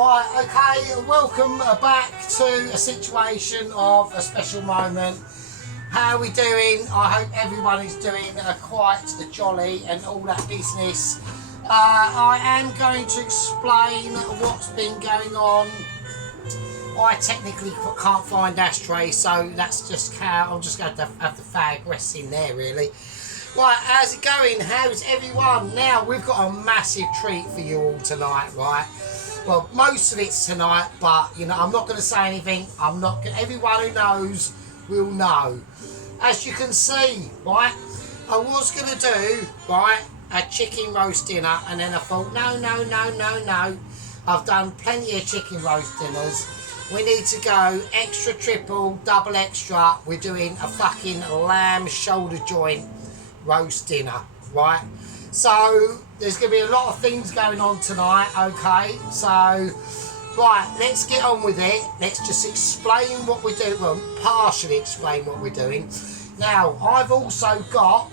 Right, okay, welcome back to a situation of a special moment. How are we doing? I hope everyone is doing quite jolly and all that business. I am going to explain what's been going on. I technically can't find Ashtray, so that's just how I'm just going to have the fag rest in there, really. Right, how's it going? How's everyone? Now, we've got a massive treat for you all tonight, right? Well, most of it's tonight, but, you know, I'm not going to say anything. Everyone who knows will know. As you can see, right, I was going to do, right, a chicken roast dinner, and then I thought, no. I've done plenty of chicken roast dinners. We need to go extra, triple, double extra. We're doing a fucking lamb shoulder joint roast dinner, right? So there's going to be a lot of things going on tonight, okay? So, right, let's get on with it. Let's just explain what we're doing. Well, partially explain what we're doing. Now, I've also got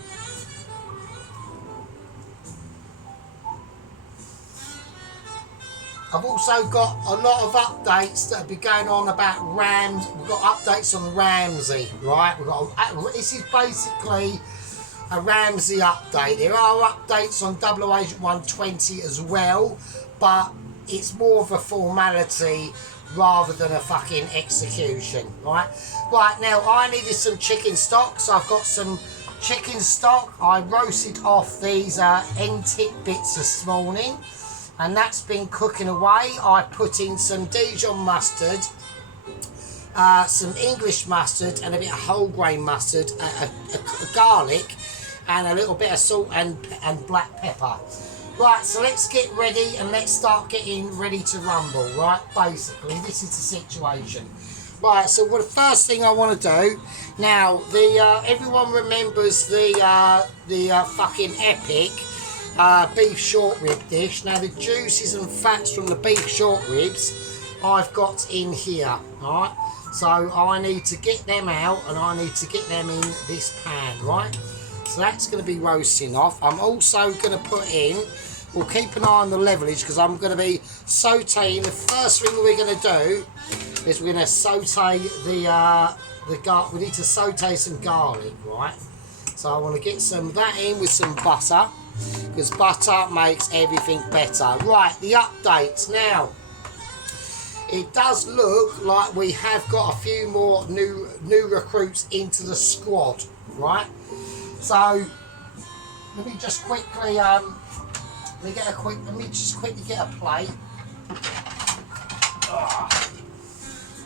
a lot of updates that have been going on about Rams. We've got updates on Ramsey, right? This is basically a Ramsey update. There are updates on Double Agent 120 as well, but it's more of a formality rather than a fucking execution, right? Right, now I needed some chicken stock, so I've got some chicken stock. I roasted off these end-tip bits this morning, and that's been cooking away. I put in some Dijon mustard, some English mustard, and a bit of whole grain mustard, a garlic, and a little bit of salt and black pepper. Right, so let's get ready and let's start getting ready to rumble, right? Basically, this is the situation. Right, so the first thing I want to do, now, everyone remembers the fucking epic beef short rib dish. Now, the juices and fats from the beef short ribs I've got in here, right? So I need to get them out and I need to get them in this pan, right? So that's going to be roasting off. I'm also going to put in, we'll keep an eye on the levelage because I'm going to be sauteing. The first thing we're going to do is we're going to saute the garlic. We need to saute some garlic, right? So I want to get some of that in with some butter because butter makes everything better. Right, the updates. Now, it does look like we have got a few more new recruits into the squad, right? So let me just quickly let me just quickly get a plate.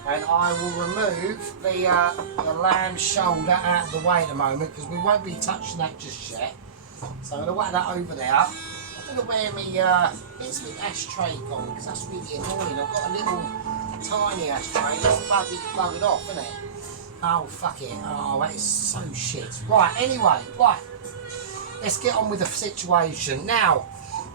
And I will remove the lamb shoulder out of the way at the moment because we won't be touching that just yet. So I'm going to whack that over there. I don't know where it's my ashtray gone because that's really annoying. I've got a little tiny ashtray. It's buggered off, isn't it? Oh, fuck it. Oh, that is so shit. Right, anyway, right. Let's get on with the situation. Now,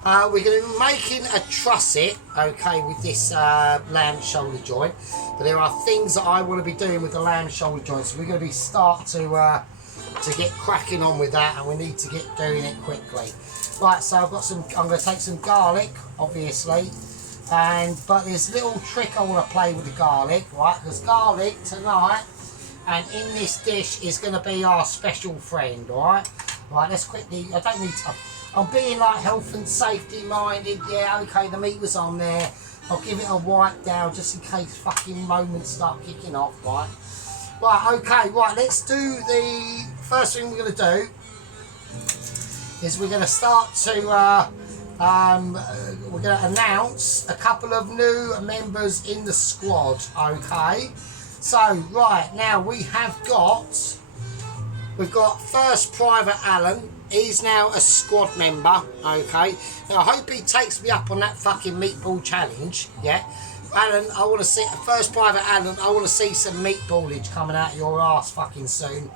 we're going to be making a trusset, okay, with this lamb shoulder joint. But there are things that I want to be doing with the lamb shoulder joint. So we're going to be start to get cracking on with that. And we need to get doing it quickly. Right, so I'm going to take some garlic, obviously. But there's a little trick I want to play with the garlic, right? Because garlic tonight and in this dish is going to be our special friend, alright? Right, let's quickly, I don't need to, I'm being like health and safety minded, yeah, okay, the meat was on there. I'll give it a wipe down just in case fucking moments start kicking off, right? Right, okay, right, let's do the first thing we're going to do is we're going to start to, we're going to announce a couple of new members in the squad, okay? So, right, now we've got First Private Alan. He's now a squad member, okay? Now, I hope he takes me up on that fucking meatball challenge, yeah? Alan, I want to see, First Private Alan, I want to see some meatballage coming out of your ass fucking soon.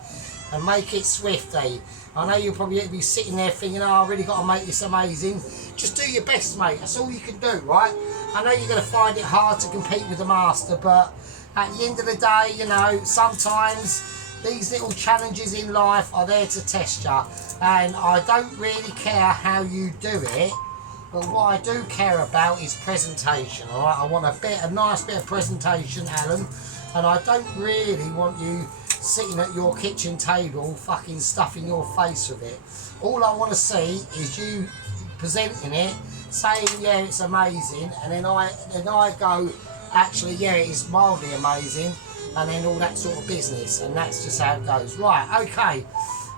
And make it swifty. I know you'll probably be sitting there thinking, oh, I've really got to make this amazing. Just do your best, mate. That's all you can do, right? I know you're going to find it hard to compete with the master, but at the end of the day, you know, sometimes these little challenges in life are there to test you. And I don't really care how you do it. But what I do care about is presentation, alright? I want a nice bit of presentation, Alan, and I don't really want you sitting at your kitchen table fucking stuffing your face with it. All I want to see is you presenting it, saying, yeah, it's amazing, and then I go, actually, yeah, it is mildly amazing, and then all that sort of business, and that's just how it goes. Right, okay,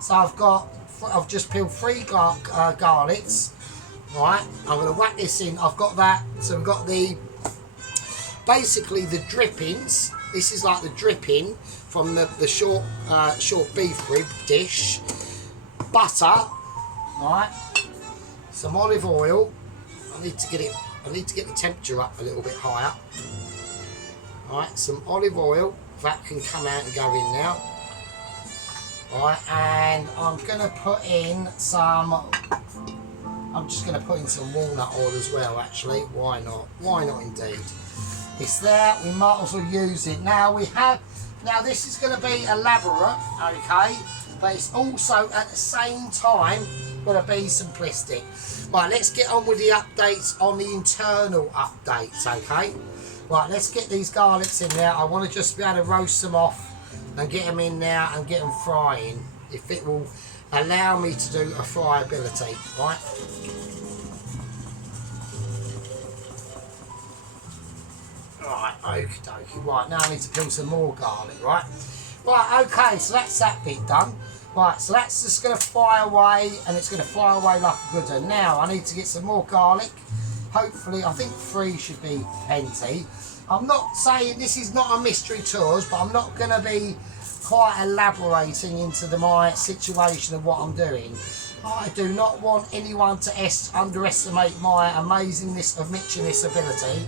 so I've just peeled 3 garlics. Right, I'm going to whack this in. I've got that. So we've got basically the drippings. This is like the dripping from the short beef rib dish. Butter, right? Some olive oil. I need to get the temperature up a little bit higher. Right, some olive oil. That can come out and go in now. Right, and I'm going to put in some. I'm just going to put in some walnut oil as well, actually. Why not? Why not indeed? It's there. We might as well use it. Now this is going to be elaborate, okay? But it's also, at the same time, going to be simplistic. Right, let's get on with the updates on the internal updates, okay? Right, let's get these garlics in there. I want to just be able to roast them off and get them in there and get them frying. If it will allow me to do a fryability, right? Right, okie dokie. Right, now I need to peel some more garlic, right? Right, okay, so that's that bit done. Right, so that's just going to fry away, and it's going to fry away like a good one. Now, I need to get some more garlic. Hopefully, I think 3 should be plenty. I'm not saying this is not a mystery tours, but I'm not going to be quite elaborating into my situation of what I'm doing. I do not want anyone to underestimate my amazingness of Mitchiness ability.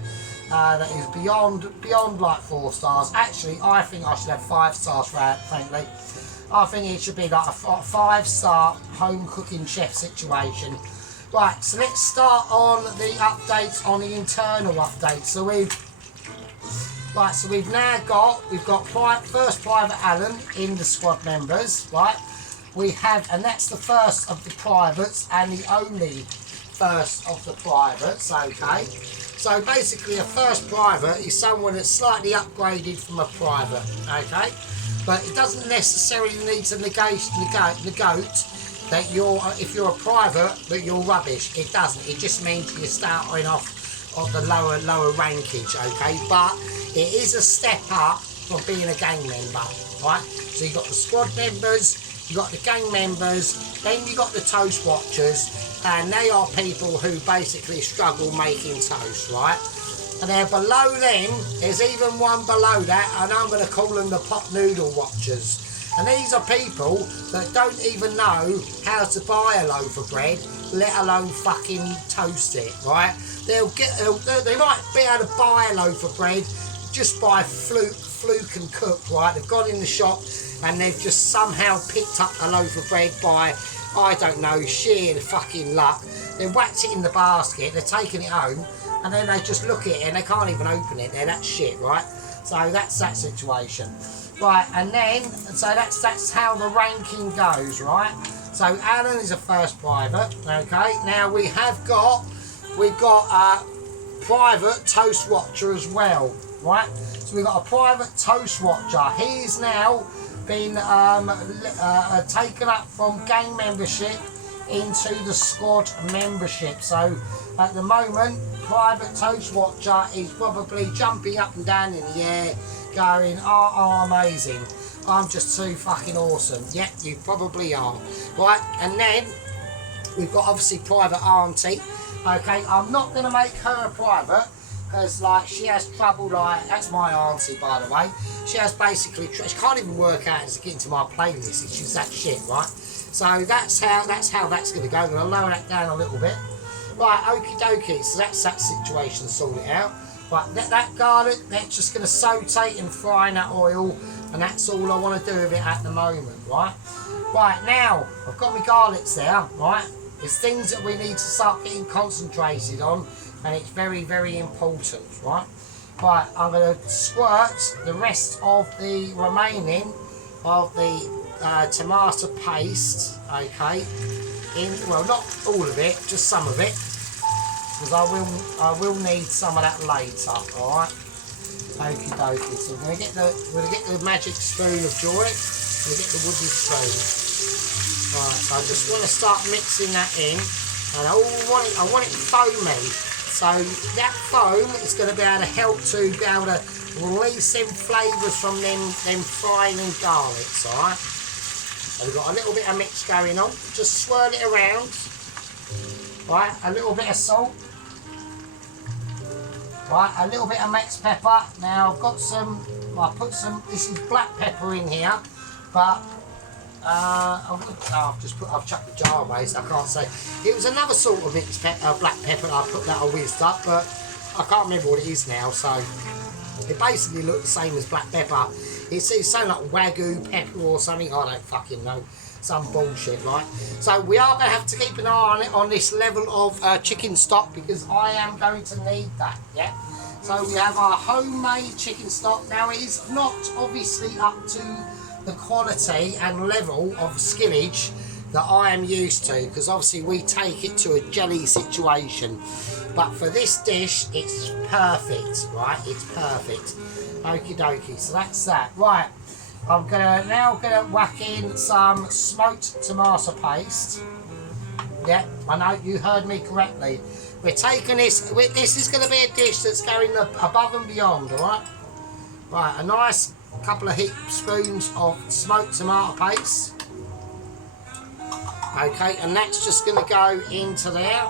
That is beyond like 4 stars. Actually, I think I should have 5 stars for that, frankly. I think it should be like a 5-star home cooking chef situation. Right, so let's start on the updates on the internal updates. So we've now got first Private Alan in the squad members, right? We have, and that's the first of the privates and the only first of the privates, okay? So basically a first private is someone that's slightly upgraded from a private, okay? But it doesn't necessarily need to negate that if you're a private that you're rubbish. It doesn't. It just means you're starting off of the lower rankage, okay? But it is a step up from being a gang member, right? So you've got the squad members, you've got the gang members, then you've got the toast watchers, and they are people who basically struggle making toast, right? And then below them, there's even one below that, and I'm going to call them the pot noodle watchers. And these are people that don't even know how to buy a loaf of bread, let alone fucking toast it, right? They might be able to buy a loaf of bread just by fluke and cook, right? They've gone in the shop and they've just somehow picked up a loaf of bread by, I don't know, sheer fucking luck. They've whacked it in the basket, they're taking it home, and then they just look at it and they can't even open it. They're that shit, right? So that's that situation. Right, and then, so that's how the ranking goes, right? So Alan is a first private, okay? Now we've got a private toast watcher as well, right? So we've got a private toast watcher. He's now been taken up from gang membership into the squad membership. So at the moment, private toast watcher is probably jumping up and down in the air, going, oh, amazing, I'm just too fucking awesome. Yep, you probably are. Right, and then we've got obviously private auntie. Okay, I'm not going to make her a private because like she has trouble, like that's my auntie by the way. She has basically, she can't even work out how to get into my playlist. She's that shit, right? So that's how that's going to go. I'm going to lower that down a little bit. Right, okie dokie, so that's that situation sorted out. Right, that garlic, that's just going to saute and fry in that oil, and that's all I want to do with it at the moment, right? Right, now, I've got my garlics there, right? There's things that we need to start getting concentrated on, and it's very, very important, right? Right, I'm going to squirt the rest of the remaining of the tomato paste, okay, in, well, not all of it, just some of it. because I will need some of that later. All right. Okie dokie. So we're gonna get the magic spoon of joy. We're gonna get the wooden spoon. Right. So I just want to start mixing that in, and I want it foamy. So that foam is going to be able to help to be able to release them flavours from them frying and garlics. All right. So we've got a little bit of mix going on. Just swirl it around. Right. A little bit of salt. Right, a little bit of mixed pepper. Now I've got some, this is black pepper in here, but I've chucked the jar away, so I can't say. It was another sort of mixed black pepper that I put that I whizzed up, but I can't remember what it is now, so it basically looked the same as black pepper. It's something like Wagyu pepper or something, I don't fucking know. Some bullshit, right? So we are going to have to keep an eye on it on this level of chicken stock, because I am going to need that, yeah? So we have our homemade chicken stock. Now it is not obviously up to the quality and level of skillage that I am used to, because obviously we take it to a jelly situation. But for this dish, it's perfect, right? It's perfect. Okie dokie, so that's that. Right. I'm now gonna whack in some smoked tomato paste. Yeah, I know you heard me correctly. We're taking this. This is going to be a dish that's going above and beyond. All right. Right, a nice couple of heaped spoons of smoked tomato paste. Okay, and that's just going to go into there.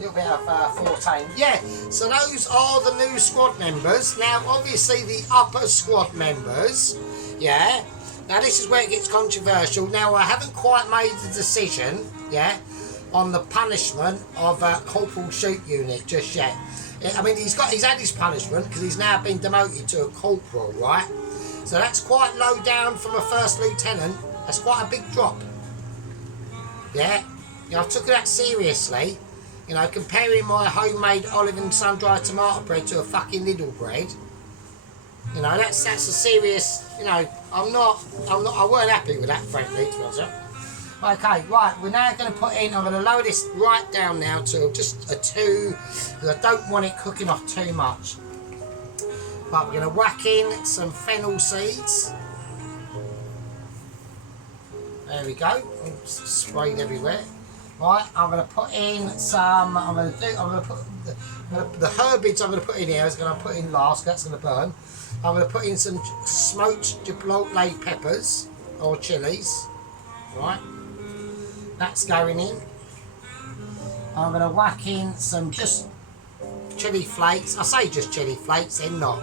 Little bit of forte. Yeah, so those are the new squad members. Now, obviously, the upper squad members, yeah. Now, this is where it gets controversial. Now, I haven't quite made the decision, yeah, on the punishment of Corporal Shoot Unit just yet. I mean, he's had his punishment because he's now been demoted to a corporal, right? So that's quite low down from a first lieutenant. That's quite a big drop. Yeah, you know, I took that seriously. You know, comparing my homemade olive and sun-dried tomato bread to a fucking Lidl bread. You know, that's a serious. You know, I weren't happy with that, frankly, to be honest. Okay, right. We're now going to put in. I'm going to lower this right down now to just a 2, because I don't want it cooking off too much. But we're going to whack in some fennel seeds. There we go. Oops, sprayed everywhere. Right, I'm going to put in some. I'm going to put the herbage I'm going to put in here is going to put in last. That's going to burn. I'm going to put in some smoked chipotle peppers or chilies. Right, that's going in. I'm going to whack in some just chili flakes. I say just chili flakes, they're not.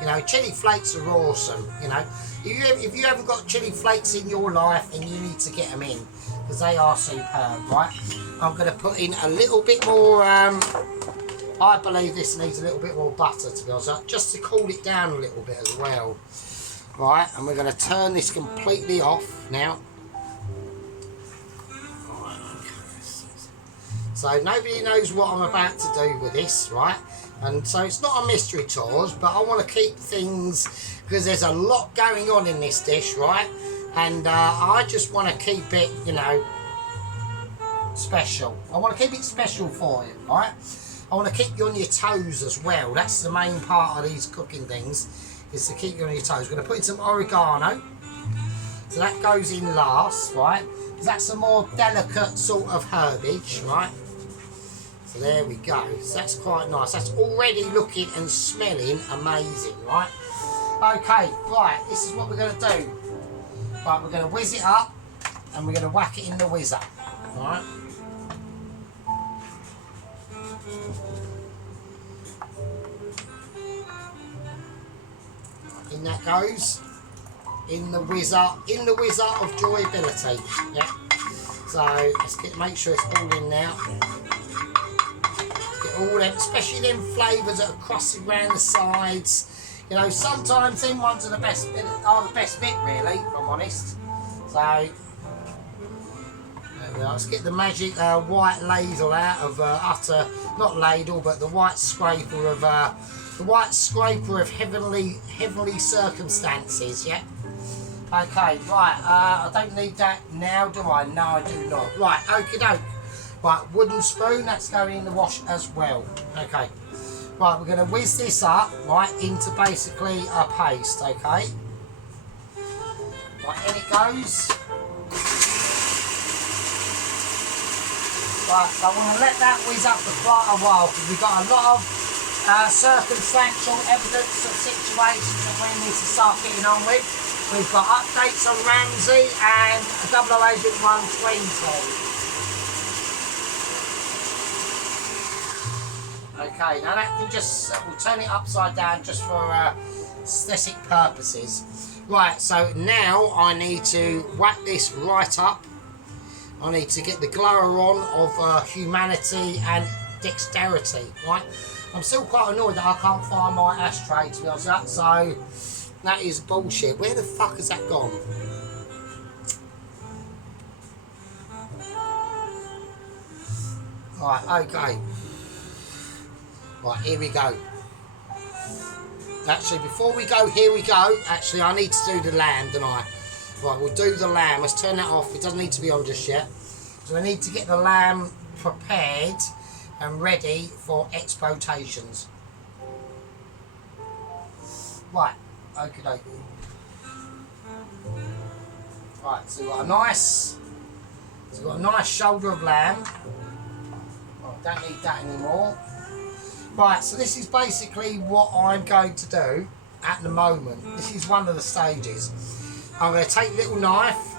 You know, chili flakes are awesome. You know, if you haven't got chili flakes in your life, then you need to get them in, because they are superb, right? I'm going to put in a little bit more, I believe this needs a little bit more butter, to be honest, just to cool it down a little bit as well. Right, and we're going to turn this completely off now. So nobody knows what I'm about to do with this, right? And so it's not a mystery tours, but I want to keep things, because there's a lot going on in this dish, right? And I just want to keep it, you know, special. I want to keep it special for you, right? I want to keep you on your toes as well. That's the main part of these cooking things, is to keep you on your toes. We're going to put in some oregano. So that goes in last, right? Because that's a more delicate sort of herbage, right? So there we go. So that's quite nice. That's already looking and smelling amazing, right? Okay, right. This is what we're going to do. Right, we're going to whiz it up, and we're going to whack it in the whizzer, right? In that goes. In the whizzer of joyability. Yeah. So let's make sure it's all in now. Get all them, especially them flavours that are crusted around the sides. You know, sometimes them ones are the best bit, really, if I'm honest. So there we are. Let's get the magic white ladle out of not ladle, but the white scraper of heavenly circumstances. Yeah. Okay, right. I don't need that now, do I? No, I do not. Right. Okie doke. Right, wooden spoon, that's going in the wash as well. Okay. Right, we're going to whiz this up, right, into basically a paste, okay? Right, in it goes. Right, so I want to let that whiz up for quite a while because we've got a lot of circumstantial evidence of situations that we need to start getting on with. We've got updates on Ramsey and 00 Agent 120. Okay, now that can just, we'll turn it upside down just for aesthetic purposes. Right, so now I need to whack this right up. I need to get the glower on of humanity and dexterity, right? I'm still quite annoyed that I can't find my ashtray, to be honest with that, so that is bullshit. Where the fuck has that gone? Right, okay. Right, here we go. Actually, before we go, here we go. Actually, I need to do the lamb, don't I? Right, we'll do the lamb. Let's turn that off. It doesn't need to be on just yet. So I need to get the lamb prepared and ready for exploitations. Right, okie dokie. Right, so we've got a nice shoulder of lamb. Oh, don't need that anymore. Right, so this is basically what I'm going to do at the moment. This is one of the stages. I'm going to take a little knife.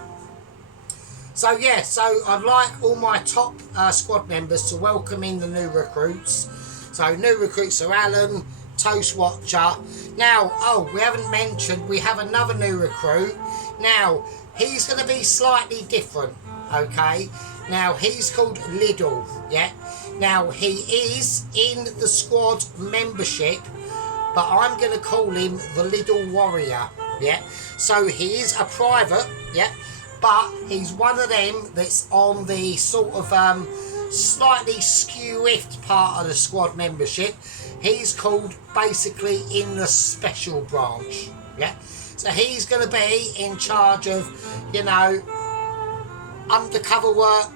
So yeah, so I'd like all my top squad members to welcome in the new recruits. So new recruits are Alan, Toast Watcher. Now, oh, we haven't mentioned, we have another new recruit. Now, he's going to be slightly different, okay? Now, he's called Liddle, yeah? Now, he is in the squad membership, but I'm going to call him the Little Warrior, yeah? So, he is a private, yeah? But he's one of them that's on the sort of slightly skew-iffed part of the squad membership. He's called basically in the special branch, yeah? So he's going to be in charge of, you know, undercover work,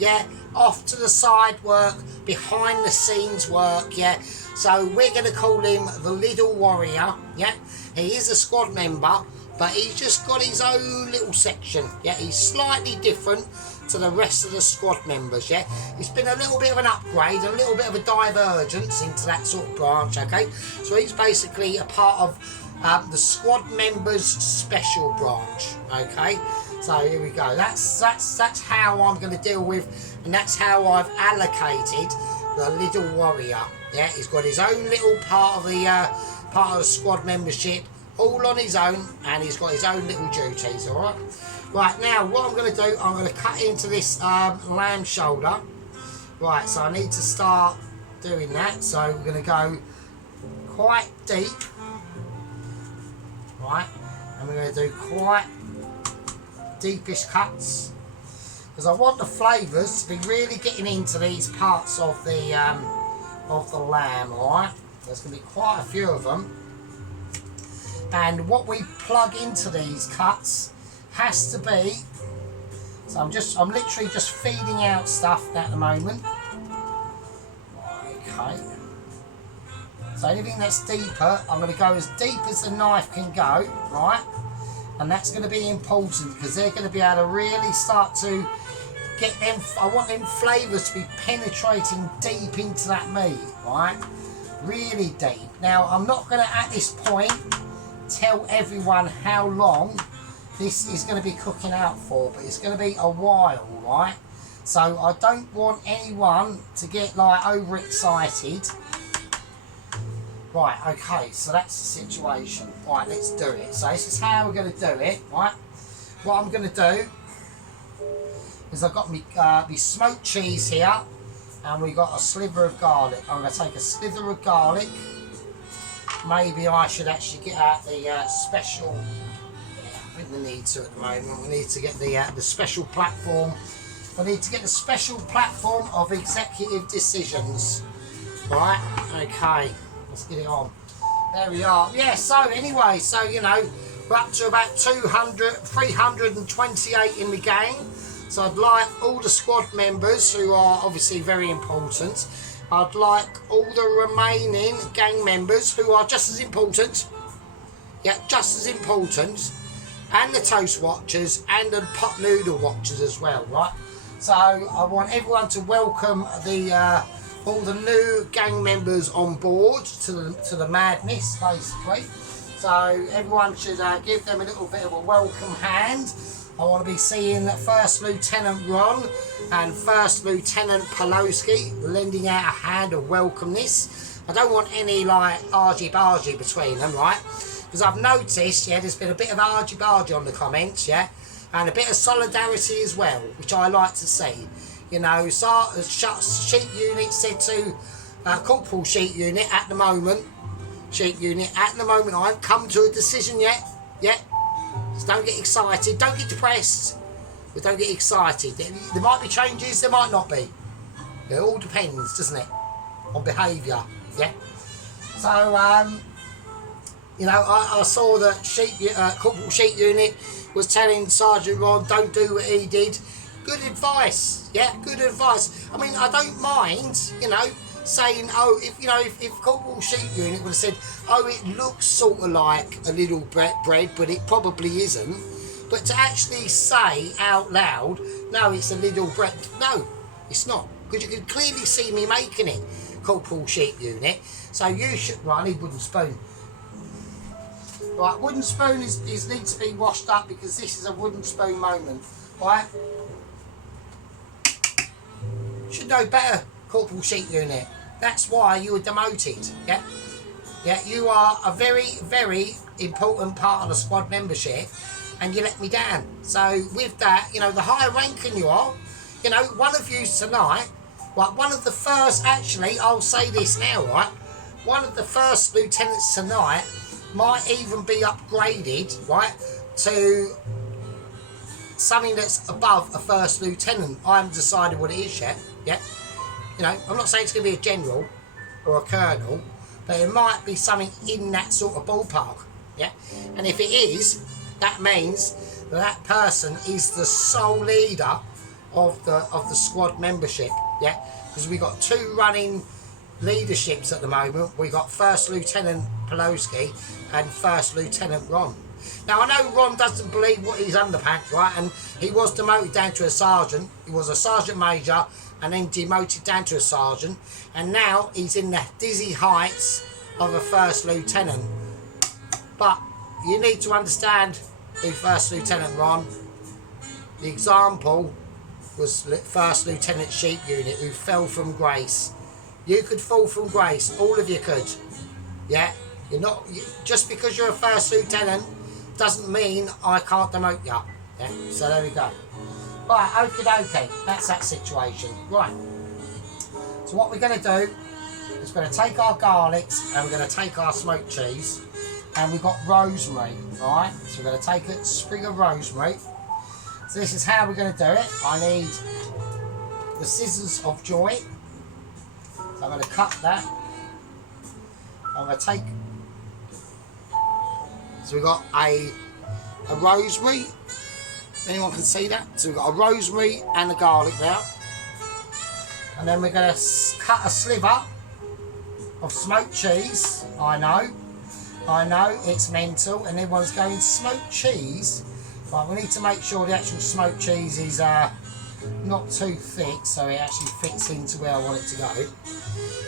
yeah? Off to the side work, behind the scenes work, yeah? So we're going to call him the Little Warrior, yeah? He is a squad member, but he's just got his own little section, yeah? He's slightly different to the rest of the squad members, yeah? It's been a little bit of an upgrade, a little bit of a divergence into that sort of branch, okay? So he's basically a part of the squad members special branch, okay? So here we go. That's how I'm going to deal with, and that's how I've allocated the Little Warrior. Yeah, he's got his own little part of the squad membership, all on his own, and he's got his own little duties. All right. Right now, what I'm going to do, I'm going to cut into this lamb shoulder. Right, so I need to start doing that. So we're going to go quite deep. Right, and we're going to do quite deepish cuts because I want the flavours to be really getting into these parts of the lamb. Alright, there's going to be quite a few of them, and what we plug into these cuts has to be, so I'm literally just feeding out stuff at the moment. Okay, so anything that's deeper, I'm going to go as deep as the knife can go, right? And that's going to be important because they're going to be able to really start to get them. I want them flavours to be penetrating deep into that meat, right? Really deep. Now, I'm not going to, at this point, tell everyone how long this is going to be cooking out for, but it's going to be a while, right? So I don't want anyone to get like overexcited. Right, okay, so that's the situation. Right, let's do it. So this is how we're going to do it, right? What I'm going to do is I've got me smoked cheese here, and we've got a sliver of garlic. I'm going to take a slither of garlic. Maybe I should actually get out the special, I think we need to at the moment. We need to get the special platform. We need to get the special platform of executive decisions. Right, okay. Let's get it on. There we are. Yeah, so anyway, so you know, we're up to about 328 in the game. So I'd like all the squad members, who are obviously very important. I'd like all the remaining gang members, who are just as important. Yeah, just as important. And the Toast Watchers and the Pot Noodle Watchers as well, right? So I want everyone to welcome the all the new gang members on board to the madness, basically. So everyone should give them a little bit of a welcome hand. I want to be seeing First Lieutenant Ron and First Lieutenant Poloski lending out a hand of welcomeness. I don't want any like argy-bargy between them, right? Because I've noticed, yeah, there's been a bit of argy-bargy on the comments, yeah, and a bit of solidarity as well, which I like to see. You know, Sheep Unit said to Corporal Sheep Unit at the moment, I haven't come to a decision yet, so don't get excited, don't get depressed, but don't get excited. There might be changes, there might not be. It all depends, doesn't it, on behaviour, yeah. So, you know, I saw that Corporal Sheep Unit was telling Sergeant Ron, don't do what he did. Good advice, yeah, good advice. I mean, I don't mind, you know, saying, oh, if Corporal Sheep Unit would have said, oh, it looks sort of like a little bread, but it probably isn't. But to actually say out loud, no, it's a little bread. No, it's not. Because you can clearly see me making it, Corporal Sheep Unit. So you should run a wooden spoon. Right, wooden spoon needs to be washed up because this is a wooden spoon moment. Right? Should know better, Corporal Sheep Unit. That's why you were demoted, yeah? Yeah, you are a very, very important part of the squad membership and you let me down. So with that, you know, the higher ranking you are, you know, one of you tonight, right, one of the first, actually, I'll say this now, right? One of the first lieutenants tonight might even be upgraded, right, to something that's above a first lieutenant. I haven't decided what it is yet, yeah? You know, I'm not saying it's going to be a general or a colonel, but it might be something in that sort of ballpark, yeah? And if it is, that means that person is the sole leader of the squad membership, yeah? Because we've got two running leaderships at the moment. We've got First Lieutenant Poloski and First Lieutenant Ron. Now, I know Ron doesn't believe what he's underpants, right? And he was demoted down to a sergeant. He was a sergeant major and then demoted down to a sergeant. And now he's in the dizzy heights of a first lieutenant. But you need to understand the First Lieutenant Ron. The example was First Lieutenant Sheep Unit, who fell from grace. You could fall from grace. All of you could. Yeah? You're not... just because you're a First Lieutenant doesn't mean I can't demote you. Yeah? So there we go. Right, okie dokie. That's that situation. Right. So what we're going to do is we're going to take our garlics and we're going to take our smoked cheese. And we've got rosemary, right? So we're going to take a sprig of rosemary. So this is how we're going to do it. I need the scissors of joy. So I'm going to cut that. I'm going to take... so we've got a rosemary. Anyone can see that? So we've got a rosemary and a garlic now. And then we're going to cut a sliver of smoked cheese. I know, it's mental. And everyone's going, smoked cheese? Right, we need to make sure the actual smoked cheese is not too thick, so it actually fits into where I want it to go.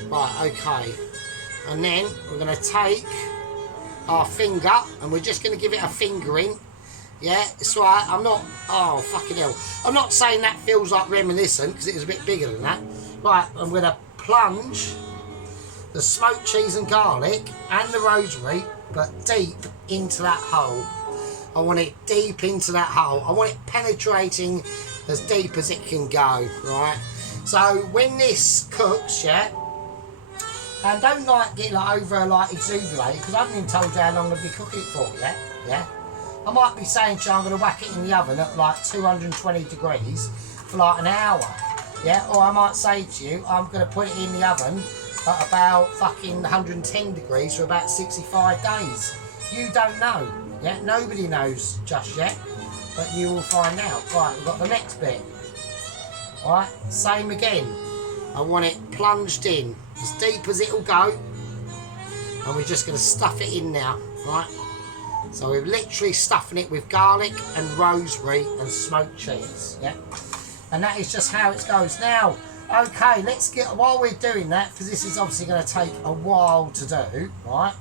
Right, okay. And then we're going to take our finger and we're just going to give it a fingering. Yeah, it's right. I'm not... oh, fucking hell. I'm not saying that feels like reminiscent because it was a bit bigger than that. Right, I'm going to plunge the smoked cheese and garlic and the rosemary, but deep into that hole. I want it deep into that hole. I want it penetrating as deep as it can go, right? So when this cooks, yeah, and don't like get like over like exuberated because I haven't even told you how long I'm going to be cooking it for yet, yeah? I might be saying to you I'm going to whack it in the oven at like 220 degrees for like an hour, yeah? Or I might say to you I'm going to put it in the oven at about fucking 110 degrees for about 65 days. You don't know, yeah? Nobody knows just yet. but you will find out. Right, we've got the next bit. Right, same again. I want it plunged in as deep as it'll go, and we're just going to stuff it in now. Right, so we're literally stuffing it with garlic and rosemary and smoked cheese. Yeah, and that is just how it goes. Now, okay, let's get, while we're doing that, because this is obviously going to take a while to do. Right,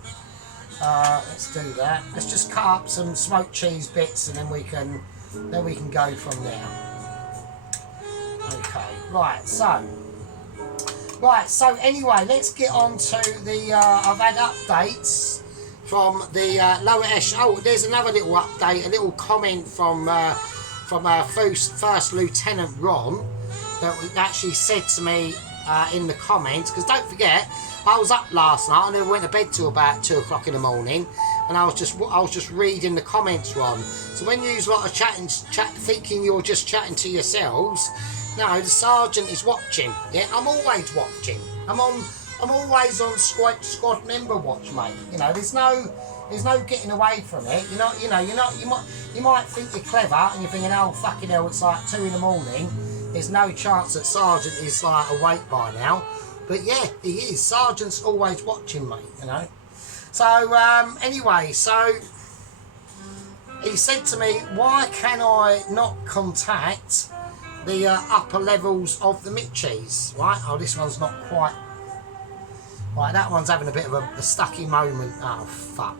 let's do that. Let's just cut up some smoked cheese bits, and then we can go from there. Okay, right, so anyway, let's get on to the, I've had updates from the Lower Esh. Oh, there's another little update, a little comment from our First Lieutenant Ron that actually said to me in the comments, because don't forget, I was up last night, I never went to bed till about 2 o'clock in the morning, and I was just reading the comments, Ron. So when you lot are chatting, thinking you're just chatting to yourselves, no, the sergeant is watching. Yeah, I'm always watching. I'm always on squad member watch, mate. You know, there's no getting away from it. You might think you're clever and you're thinking, oh fucking hell, it's like 2 in the morning. There's no chance that sergeant is like awake by now. But yeah, he is. Sergeant's always watching, mate. You know. So anyway, so he said to me, why can I not contact the upper levels of the Mitchies? Right? Oh, this one's not quite. Right, that one's having a bit of a stucky moment. Oh fuck.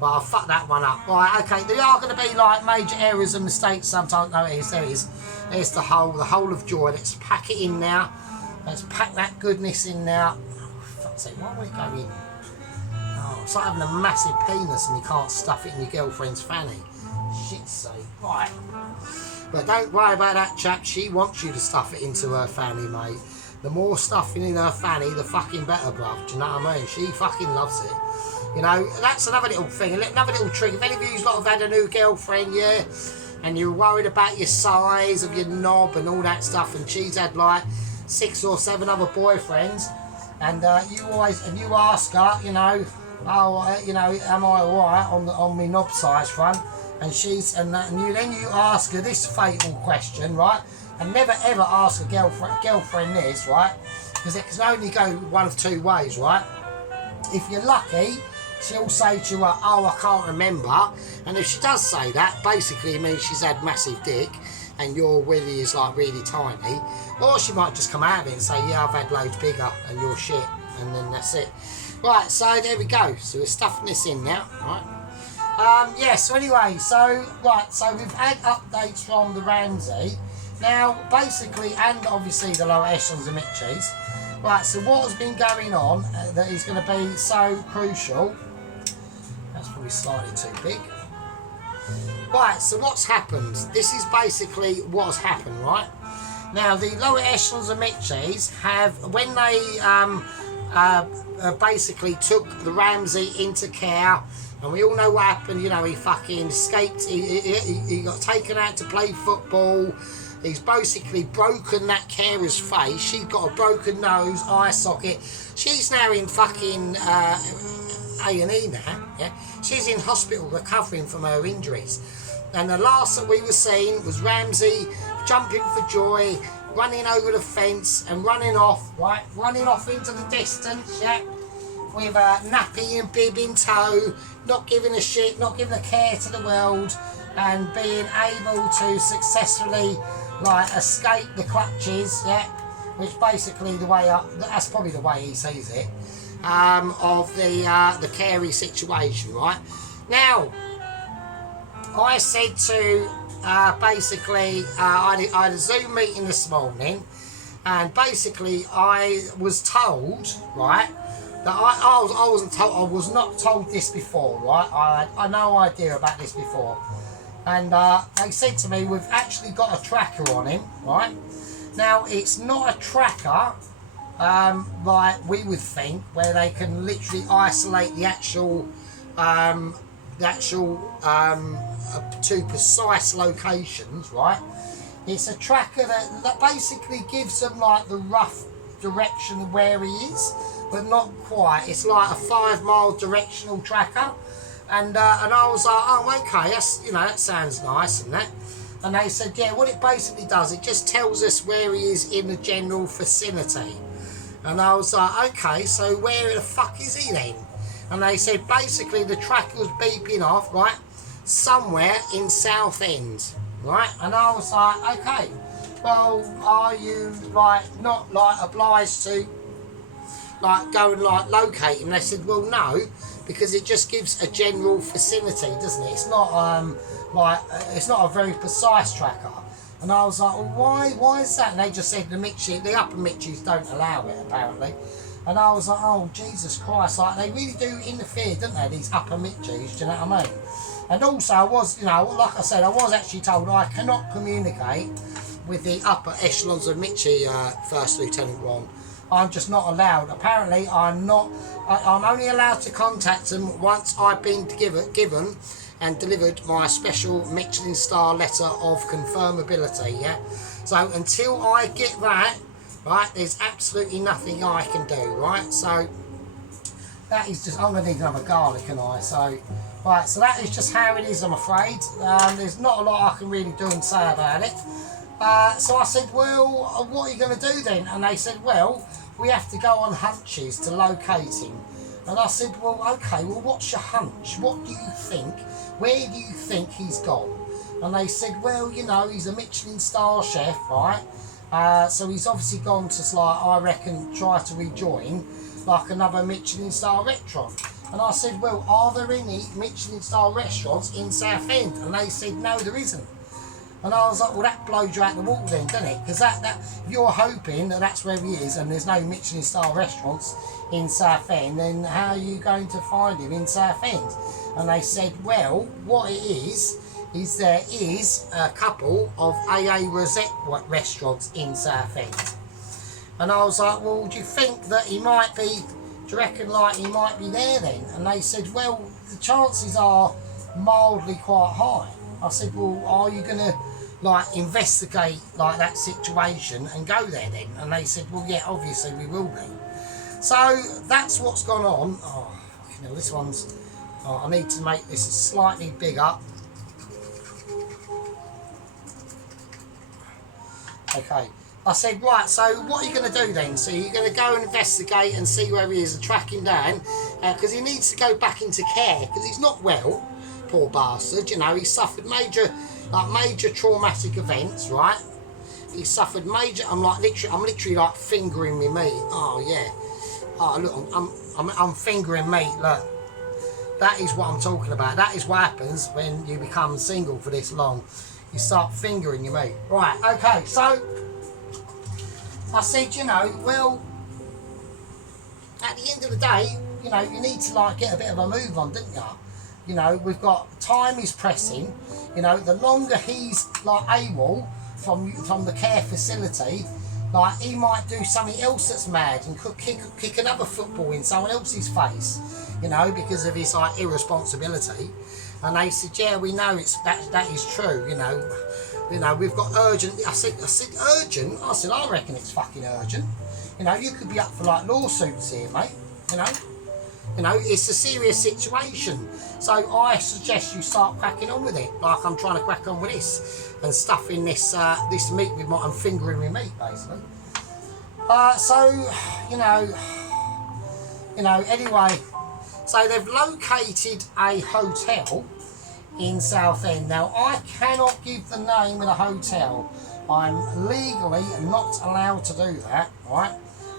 Well, I'll fuck that one up. Right, okay, there are going to be like major errors and mistakes sometimes. No, there is. There's the whole of joy. Let's pack it in now. Let's pack that goodness in now. Oh, fuck's sake, why won't it go in? Oh, it's like having a massive penis and you can't stuff it in your girlfriend's fanny. Shit's sake. Right. But don't worry about that, chap. She wants you to stuff it into her fanny, mate. The more stuffing in her fanny, the fucking better, bruv. Do you know what I mean? She fucking loves it. You know, that's another little thing, another little trick. If any of you lot have had a new girlfriend, yeah, and you're worried about your size of your knob and all that stuff, and she's had like 6 or 7 other boyfriends, and you ask her, you know, oh, you know, am I alright on my knob size front? And then you ask her this fatal question, right? And never ever ask a girlfriend this, right? Because it can only go one of 2 ways, right? If you're lucky, she'll say to you, oh, I can't remember. And if she does say that, basically it means she's had massive dick and your willy is like really tiny. Or she might just come out of it and say, yeah, I've had loads bigger and you're shit. And then that's it. Right, so there we go. So we're stuffing this in now, right? Yeah, so anyway, so we've had updates from the Ramsey. Now, basically, and obviously the lower echelons of Mitchies. Right, so what has been going on that is going to be so crucial. That's probably slightly too big. Right, so what's happened? This is basically what has happened, right? Now, the lower echelons of Mitchies have, when they basically took the Ramsey into care, and we all know what happened, you know, he fucking escaped, he got taken out to play football. He's basically broken that carer's face. She's got a broken nose, eye socket. She's now in fucking A&E now. Yeah, she's in hospital recovering from her injuries. And the last that we were seeing was Ramsey jumping for joy, running over the fence and running off, right? Running off into the distance, yeah, with a nappy and bib in tow, not giving a shit, not giving a care to the world, and being able to successfully like escape the clutches, yeah, which basically that's probably the way he sees it, of the carey situation, right? Now, I said to basically I had a Zoom meeting this morning, and basically I was told, right, that I wasn't told, I was not told this before, right? I had no idea about this before. And they said to me, we've actually got a tracker on him, right? Now, it's not a tracker like we would think, where they can literally isolate the actual to precise locations, right? It's a tracker that basically gives them like the rough direction of where he is, but not quite. It's like a 5-mile directional tracker. And I was like, oh, okay, that's, you know, that sounds nice and that. And they said, yeah, what it basically does, it just tells us where he is in the general vicinity. And I was like, okay, so where the fuck is he then? And they said, basically, the tracker was beeping off, right, somewhere in Southend, right? And I was like, okay, well, are you, like, not, like, obliged to, like, go and, like, locate him? And they said, well, no, because it just gives a general vicinity, doesn't it? It's not, like, it's not a very precise tracker. And I was like, well, why is that? And they just said the upper Mitchies don't allow it, apparently. And I was like, oh, Jesus Christ, like, they really do interfere, don't they, these upper Mitchies, do you know what I mean? And also, I was, you know, like I said, I was actually told I cannot communicate with the upper echelons of Mitchie, First Lieutenant Ron. I'm just not allowed. Apparently, I'm only allowed to contact them once I've been given and delivered my special Michelin star letter of confirmability, yeah? So until I get that, right, there's absolutely nothing I can do, right? So that is just, I'm going to need another garlic, and so, right, so that is just how it is, I'm afraid. There's not a lot I can really do and say about it. So I said, well, what are you going to do then? And they said, well, we have to go on hunches to locate him. And I said, well, okay, well, what's your hunch? What do you think? Where do you think he's gone? And they said, well, you know, he's a Michelin star chef, right? So he's obviously gone to, like, I reckon, try to rejoin, like, another Michelin star restaurant. And I said, well, are there any Michelin star restaurants in Southend? And they said, no, there isn't. And I was like, well, that blows you out the water then, doesn't it? Because that if you're hoping that that's where he is and there's no Michelin star restaurants in Southend, then how are you going to find him in Southend? And they said, well, what it is there is a couple of AA Rosette restaurants in Southend. And I was like, well, do you think that he might be, do you reckon, like, he might be there then? And they said, well, the chances are mildly quite high. I said, well, are you going to, like, investigate, like, that situation and go there then? And they said, well, yeah, obviously we will be. So that's what's gone on. Oh, you know, this one's, oh, I need to make this slightly bigger. Okay. I said, right, so what are you going to do then? So you're going to go and investigate and see where he is and track him down, because he needs to go back into care, because he's not well, poor bastard. You know, he suffered major traumatic events, right? He suffered major, I'm literally like fingering my meat. Oh yeah. Oh look, I'm fingering meat, look. That is what I'm talking about. That is what happens when you become single for this long. You start fingering your meat. Right, okay, so I said, you know, well, at the end of the day, you know, you need to, like, get a bit of a move on, don't you? You know, we've got, time is pressing. You know, the longer he's, like, AWOL from the care facility, like, he might do something else that's mad and could kick another football in someone else's face, you know, because of his, like, irresponsibility. And they said, yeah, we know that is true, you know. You know, we've got urgent. I said, urgent? I said, I reckon it's fucking urgent. You know, you could be up for, like, lawsuits here, mate, you know. You know, it's a serious situation. So I suggest you start cracking on with it, like I'm trying to crack on with this, and stuffing this this meat with I'm fingering with meat, basically. So, you know, anyway, so they've located a hotel in Southend. Now, I cannot give the name of the hotel. I'm legally not allowed to do that, right?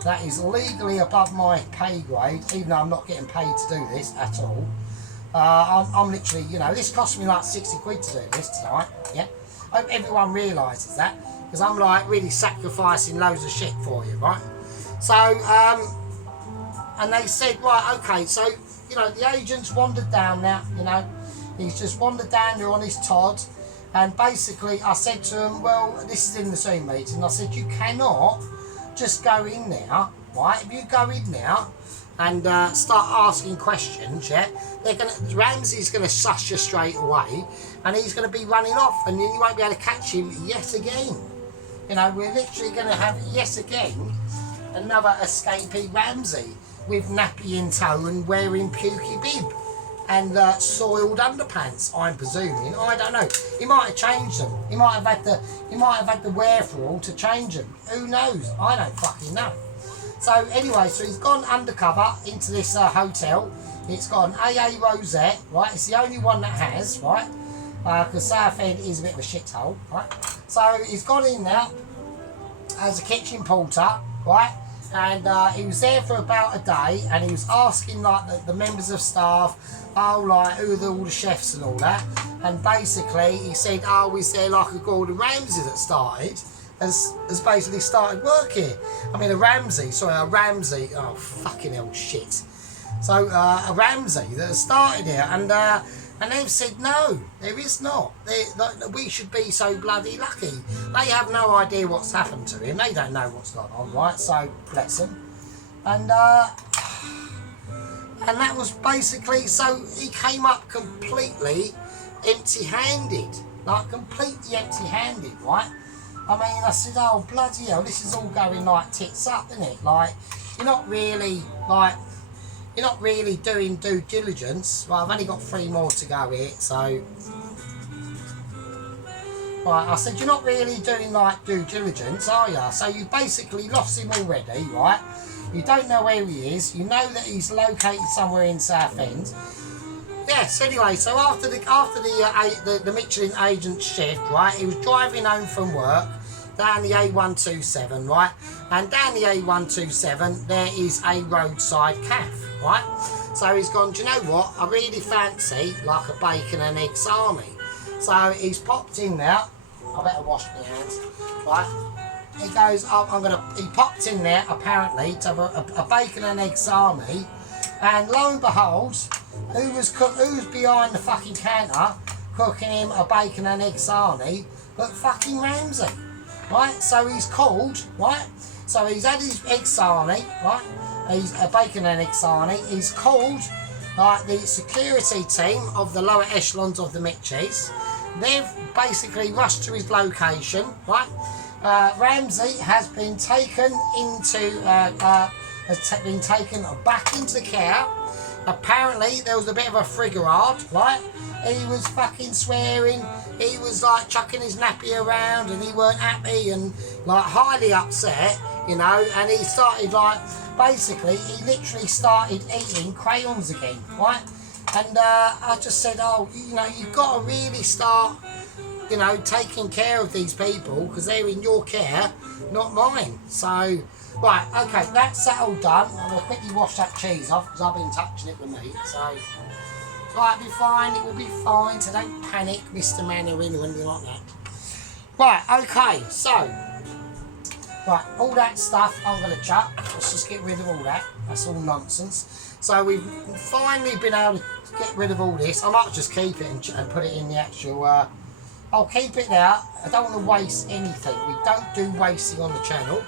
That is legally above my pay grade, even though I'm not getting paid to do this at all. I'm literally, you know, this cost me like 60 quid to do this tonight, yeah? I hope everyone realises that, because I'm, like, really sacrificing loads of shit for you, right? So, and they said, right, okay, so, you know, the agent's wandered down now, you know, he's just wandered down there on his Todd, and basically I said to him, well, this is in the Zoom meeting, I said, you cannot just go in there, right? If you go in there and start asking questions, yeah, Ramsey's gonna suss you straight away, and he's gonna be running off, and then you won't be able to catch him yet again. You know, we're literally gonna have yet again another escapee Ramsey with nappy in tow and wearing pukey bib. and soiled underpants. I'm presuming. I don't know. He might have changed them. He might have had the wherewithal to change them. Who knows? I don't fucking know. So anyway, so he's gone undercover into this hotel. It's got an AA rosette, right? It's the only one that has, right? Because Southend is a bit of a shithole, right? So he's gone in there as a kitchen porter, right? And he was there for about a day, and he was asking like the members of staff, oh, like who are all the chefs and all that. And basically he said, oh, is there like a Gordon Ramsay that started? Has basically started work here. I mean, a Ramsay, oh fucking hell, shit. So a Ramsay that has started here, and they've said no, there is not. We should be so bloody lucky. They have no idea what's happened to him. They don't know what's gone on, right? So bless them. And that was basically, so he came up completely empty-handed, like completely empty-handed, right? I mean, I said, oh, bloody hell, this is all going like tits up, isn't it? Like, you're not really doing due diligence. Well, I've only got 3 more to go here, so. Right, I said, you're not really doing like due diligence, are you? So you basically lost him already, right? You don't know where he is. You know that he's located somewhere in Southend. Yes, anyway, so after the Michelin agent shift, right, he was driving home from work down the A127, right, and down the A127 there is a roadside cafe, right, so he's gone, do you know what, I really fancy like a bacon and egg salmi, so he's popped in there, I better wash my hands, right, he goes, he popped in there apparently to have a bacon and egg salmi, and lo and behold, who's behind the fucking counter cooking him a bacon and egg sarnie but fucking Ramsay, right? So he's called, right? So he's had his egg sarnie, right? He's a bacon and egg sarnie. He's called like the security team of the lower echelons of the Mitchies. They've basically rushed to his location, right? Ramsay has been taken back into care. Apparently there was a bit of a frigorade, right? He was fucking swearing, he was like chucking his nappy around and he weren't happy and like highly upset, you know, and he started like, basically he literally started eating crayons again, right? And I just said, oh, you know, you've got to really start, you know, taking care of these people because they're in your care, not mine. So, right, okay, that's that all done. I'm going to quickly wash that cheese off because I've been touching it with me. So, right, it'll be fine, it will be fine. So don't panic, Mr. Mannering or anything like that. Right, okay, so, right, all that stuff I'm going to chuck. Let's just get rid of all that. That's all nonsense. So we've finally been able to get rid of all this. I might just keep it and put it in the actual... I'll keep it there. I don't want to waste anything. We don't do wasting on the channel.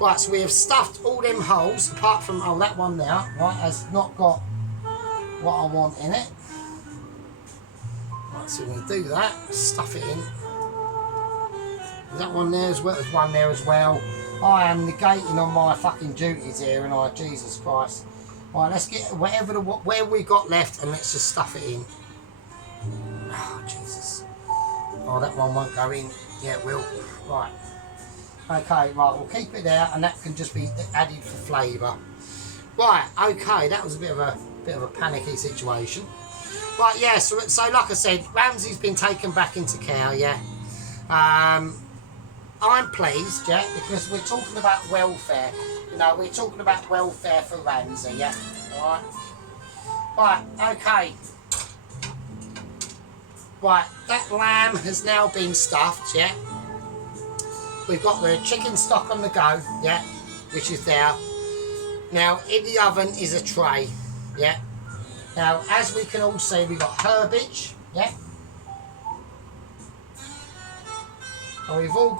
Right, so we have stuffed all them holes, apart from, oh, that one there, right, has not got what I want in it. Right, so we're going to do that, stuff it in. That one there as well, there's one there as well. I am negating on my fucking duties here, and Jesus Christ. Right, let's get where we got left, and let's just stuff it in. Oh, Jesus. Oh, that one won't go in. Yeah, it will. Right. Okay, right, we'll keep it there, and that can just be added for flavour. Right, okay, that was a bit of a panicky situation. Right, yeah, so like I said, Ramsay's been taken back into care, yeah. I'm pleased, yeah, because we're talking about welfare. You know, we're talking about welfare for Ramsay, yeah. Alright. Right, okay. Right, that lamb has now been stuffed, yeah. We've got the chicken stock on the go, yeah, which is there. Now, in the oven is a tray, yeah. Now, as we can all see, we've got herbage, yeah. And we've all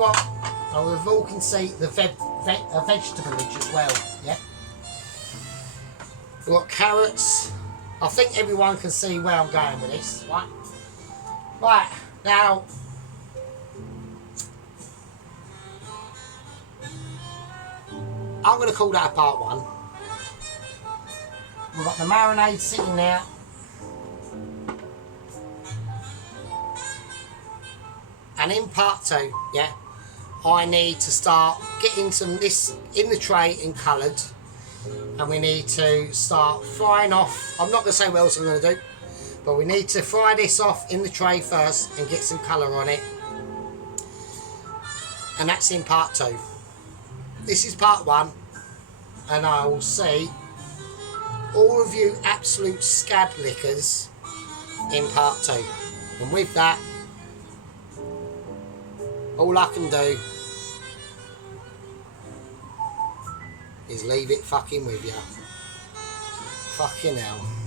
can see the vegetableage as well, yeah. We've got carrots. I think everyone can see where I'm going with this, right? Right, now, I'm going to call that a part one. We've got the marinade sitting there. And in part 2, yeah, I need to start getting some this in the tray and coloured, and we need to start frying off. I'm not going to say what else I'm going to do, but we need to fry this off in the tray first and get some colour on it, and that's in part 2. This is part 1, and I will see all of you absolute scab lickers in part 2. And with that, all I can do is leave it fucking with you. Fucking hell.